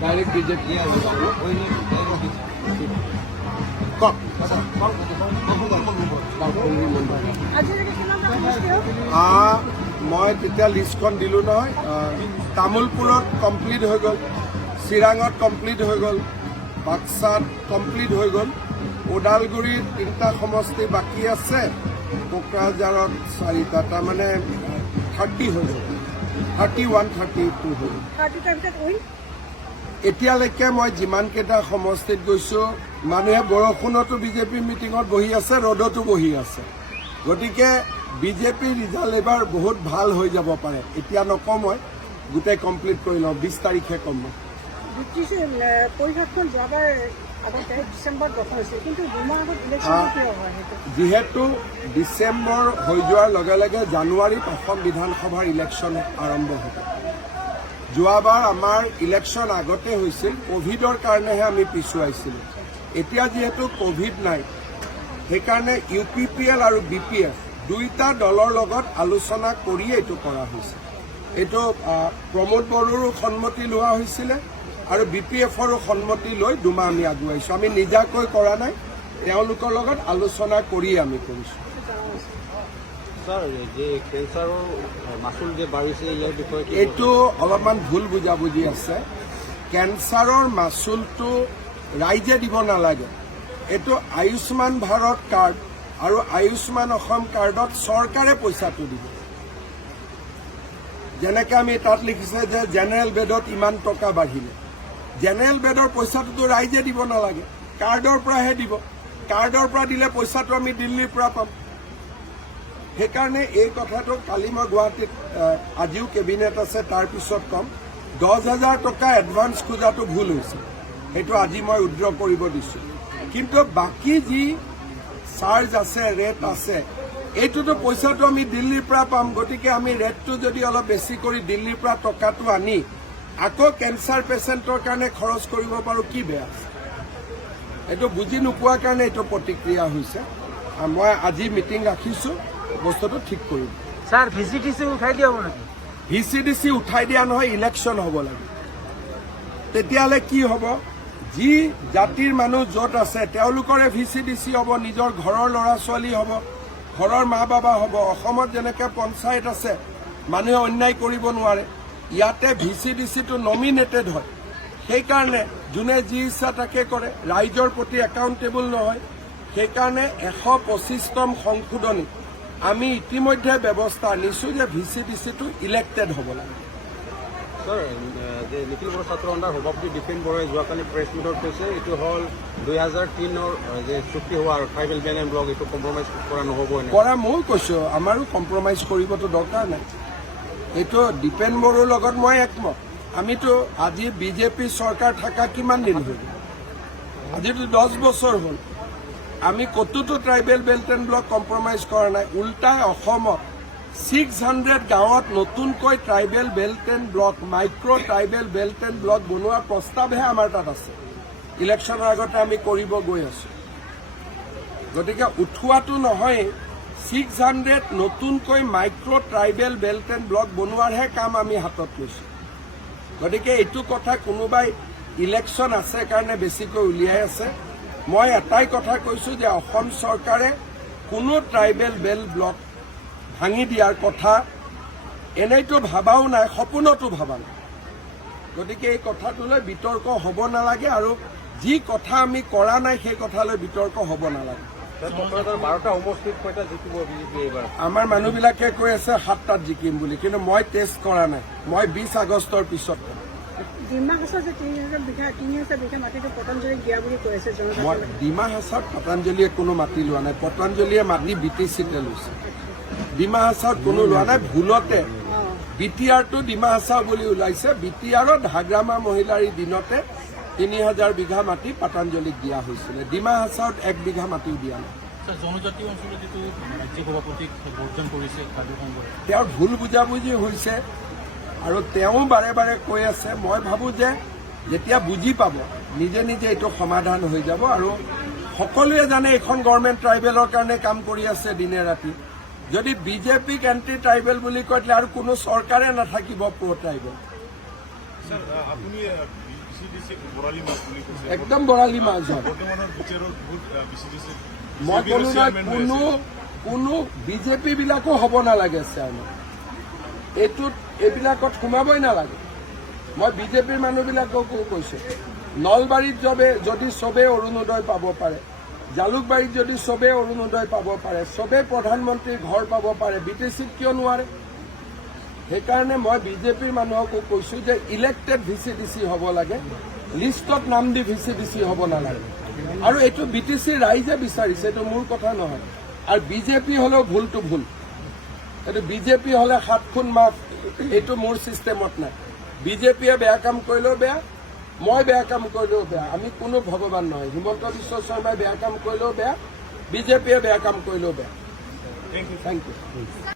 Direct BJP মই তেতিয়া লিষ্টখন দিলোঁ নহয় তামোলপুৰত কমপ্লিট হৈ গ'ল চিৰাঙত কমপ্লিট হৈ গ'ল বাক্সাত কমপ্লিট হৈ গ'ল ওদালগুৰিত তিনিটা সমষ্টি বাকী আছে কোকৰাঝাৰত চাৰিটা তাৰমানে থাৰ্টি হৈ গ'ল থাৰ্টি ওৱান থাৰ্টি টু হৈ গ'ল এতিয়ালৈকে মই যিমানকেইটা সমষ্টিত গৈছোঁ মানুহে বৰষুণতো বিজেপি মিটিঙত বহি আছে ৰ'দতো বহি আছে। গতিকে বিজেপি ৰিজাল্ট এইবাৰ বহুত ভালো হৈ যাব পাৰে। এতিয়া নকওঁ মই গোটেই কমপ্লিট কৰি লওঁ বিছ তাৰিখে ক'ম মই। যিহেতু ডিচেম্বৰ হৈ যোৱাৰ লগে লগে জানুৱাৰীত অসম বিধানসভাৰ ইলেকশ্যন আৰম্ভ হ'ব। যোৱাবাৰ আমাৰ ইলেকশ্যন আগতে হৈছিল কভিডৰ কাৰণেহে আমি পিছুৱাইছিলোঁ। এতিয়া যিহেতু কভিড নাই, সেইকাৰণে ইউ পি পি এল আৰু বি পি এফ দুয়োটা দলৰ লগত আলোচনা কৰিয়ে এইটো কৰা হৈছে। এইটো প্ৰমোদ বড়োৰো সন্মতি লোৱা হৈছিলে আৰু বি পি এফৰো সন্মতি লৈ দুমাহ আমি আগুৱাইছোঁ। আমি নিজাকৈ কৰা নাই, তেওঁলোকৰ লগত আলোচনা কৰি আমি কৰিছোঁ স্যাৰ যে কেঞ্চাৰৰ মাচুল যে বাঢ়িছে ইয়াৰ বিষয়ে কি এইটো অলপমান ভুল বুজাবুজি আছে। কেঞ্চাৰৰ মাচুলটো ৰাইজে দিব নালাগে। এইটো আয়ুষ্মান ভাৰত কাৰ্ড আৰু আয়ুষ্মান অসম কাৰ্ডত চৰকাৰে পইচাটো দিব। যেনেকে আমি তাত লিখিছে যে জেনেৰেল বেডত ইমান টকা বাঢ়িলে। জেনেৰেল বেডৰ পইচাটোতো ৰাইজে দিব নালাগে। কাৰ্ডৰ পৰাহে দিব। কাৰ্ডৰ পৰা দিলে পইচাটো আমি দিল্লীৰ পৰা পাম। সেইকাৰণে এই কথাটো কালি মই গুৱাহাটীত আজিও কেবিনেট আছে, তাৰ পিছত ক'ম। দহ হাজাৰ টকা এডভান্স খোজাটো ভুল হৈছে। সেইটো আজি মই উদ্ৰ কৰিব দিছোঁ। কিন্তু বাকী যি চাৰ্জ আছে ৰেট আছে, এইটোতো পইচাটো আমি দিল্লীৰ পৰা পাম। গতিকে আমি ৰেটটো যদি অলপ বেছি কৰি দিল্লীৰ পৰা টকাটো আনি আকৌ কেঞ্চাৰ পেচেণ্টৰ কাৰণে খৰচ কৰিব পাৰোঁ, কি বেয়া? আছে এইটো বুজি নোপোৱাৰ কাৰণে এইটো প্ৰতিক্ৰিয়া হৈছে। মই আজি মিটিং ৰাখিছোঁ। বস্তুটো ঠিক কৰিম স্যার ভিসিটিসি উঠাই দিয়া হব নাকি? ভি চি ডি চি উঠাই দিয়া নহয় ইলেকশ্যন হ'ব লাগে। তেতিয়াহ'লে কি হ'ব? যি জাতিৰ মানুহ য'ত আছে তেওঁলোকৰে ভি চি ডি চি হ'ব নিজৰ ঘৰৰ ল'ৰা ছোৱালী হ'ব ঘৰৰ মা বাবা হ'ব অসমত যেনেকৈ পঞ্চায়ত আছে মানুহে অন্যায় কৰিব নোৱাৰে। ইয়াতে ভি চি ডি চিটো নমিনেটেড হয়। সেইকাৰণে যোনে যি ইচ্ছা তাকে কৰে। ৰাইজৰ প্ৰতি একাউণ্টেবল নহয়। সেইকাৰণে এশ পঁচিছতম সংশোধনী। আমি ইতিমধ্যে ব্যৱস্থা আনিছোঁ যে ভি চি ডি চিটো ইলেক্টেড হ'ব লাগে স্যাৰ যে নিখিল বড়ো ছাত্ৰ সন্থাৰ সভাপতি দীপেন বড়োৱে যোৱাকালি প্ৰেছ মিটত কৈছে এইটো হ'ল দুই হাজাৰ তিনৰ যে চুক্তি হোৱা আৰু ট্ৰাইবেল বেন এণ্ড ব্লক এইটো কম্প্ৰমাইজ কৰা নহ'ব কৰা ময়ো কৈছোঁ আমাৰো কম্প্ৰমাইজ কৰিবতো দৰকাৰ নাই। এইটো দীপেন বড়োৰ লগত মই একমত। আমিতো আজি বিজেপি চৰকাৰ থকা কিমান দিন হ'ল? আজিতো দহ বছৰ হ'ল। আমি ক'তোতো tribal belt and block compromise কৰা নাই? উল্টাই অসমত ছিক্স হাণ্ড্ৰেড গাঁৱত নতুনকৈ tribal belt and block micro' tribal belt and block বনোৱাৰ প্ৰস্তাৱহে আমাৰ তাত আছে। ইলেকশ্যনৰ আগতে আমি কৰিব গৈ আছোঁ। গতিকে উঠোৱাটো নহয় ছিক্স হাণ্ড্ৰেড নতুনকৈ micro' tribal belt and block বনোৱাৰহে কাম আমি হাতত লৈছোঁ। গতিকে এইটো কথা কোনোবাই ইলেকশ্যন আছে কাৰণে বেছিকৈ উলিয়াই আছে। মই এটাই কথা কৈছোঁ যে অসম চৰকাৰে কোনো ট্ৰাইবেল বেল্ট ব্লক ভাঙি দিয়াৰ কথা এনেইতো ভাবাও নাই সপোনতো ভাবা নাই। গতিকে এই কথাটোলৈ বিতৰ্ক হ'ব নালাগে আৰু যি কথা আমি কৰা নাই সেই কথালৈ বিতৰ্ক হ'ব নালাগে। আমাৰ মানুহবিলাকে কৈ আছে সাতটাত জিকিম বুলি কিন্তু মই টেষ্ট কৰা নাই। মই বিছ আগষ্টৰ পিছত। ডিমা হাছৰ যে তিনি হাজাৰ বিঘা তিনি হাজাৰ বিঘা মাটিটো পতঞ্জলিক দিয়া বুলি কৈ আছে মই ডিমা হাছাত পতঞ্জলিয়ে কোনো মাটি লোৱা নাই। পতঞ্জলিয়ে মাটি বি টি চিতে লৈছে। ডিমা হাছাত কোনো লোৱা নাই। ভুলতে বি টি আৰটো ডিমা হাছা বুলি ওলাইছে। বি টি আৰত হাগ্ৰামা মহিলাৰ দিনতে তিনি হাজাৰ বিঘা মাটি পতঞ্জলিক দিয়া হৈছিলে। ডিমা হাছাত এক বিঘা মাটিও দিয়া নাই। স্যার অঞ্চলত যিটো ৰাজ্যিক সভাপতিক বৰ্জন কৰিছে তেওঁৰ ভুল বুজাবুজি হৈছে। আৰু তেওঁ বাৰে বাৰে কৈ আছে মই ভাবোঁ যে যেতিয়া বুজি পাব নিজে নিজে এইটো সমাধান হৈ যাব আৰু সকলোৱে জানে এইখন গভৰ্ণমেণ্ট ট্ৰাইবেলৰ কাৰণে কাম কৰি আছে দিনে ৰাতি। যদি বিজেপিক এণ্টি ট্ৰাইবেল বুলি কয় তেতিয়া আৰু কোনো চৰকাৰে নাথাকিব প্ৰ' ট্ৰাইবেল একদম বৰালি মাছ হয়। মই কোনো কোনো বিজেপি বিলাকো হ'ব নালাগে চেয়াৰমেন এইটোত এইবিলাকত সোমাবই নালাগে। মই বিজেপিৰ মানুহবিলাককো কৈছো, নলবাৰীত যবে যদি চবেই অৰুণোদয় পাব পাৰে, জালুকবাৰীত যদি চবেই অৰুণোদয় পাব পাৰে চবেই প্ৰধানমন্ত্ৰীৰ ঘৰ পাব পাৰে বি টি কিয় নোৱাৰে? সেইকাৰণে মই বিজেপিৰ মানুহকো কৈছো যে elected V C D C হ'ব লাগে লিষ্টত নাম দি ভি চি ডি চি হ'ব নালাগে। আৰু এইটো বি টি চি ৰাইজে বিচাৰিছে, এইটো মোৰ কথা নহয়। আৰু বিজেপি হলেও ভুলটো ভুল। এইটো বিজেপি হলে সাত খুন মাফ এইটো মোৰ ছিষ্টেমত নাই। বিজেপিয়ে বেয়া কাম কৰিলেও বেয়া মই বেয়া কাম কৰিলেও বেয়া আমি কোনো ভগৱান নহয়। হিমন্ত বিশ্ব শৰ্মাই বেয়া কাম কৰিলেও বেয়া বিজেপিয়ে বেয়া কাম কৰিলেও বেয়া। Thank you thank you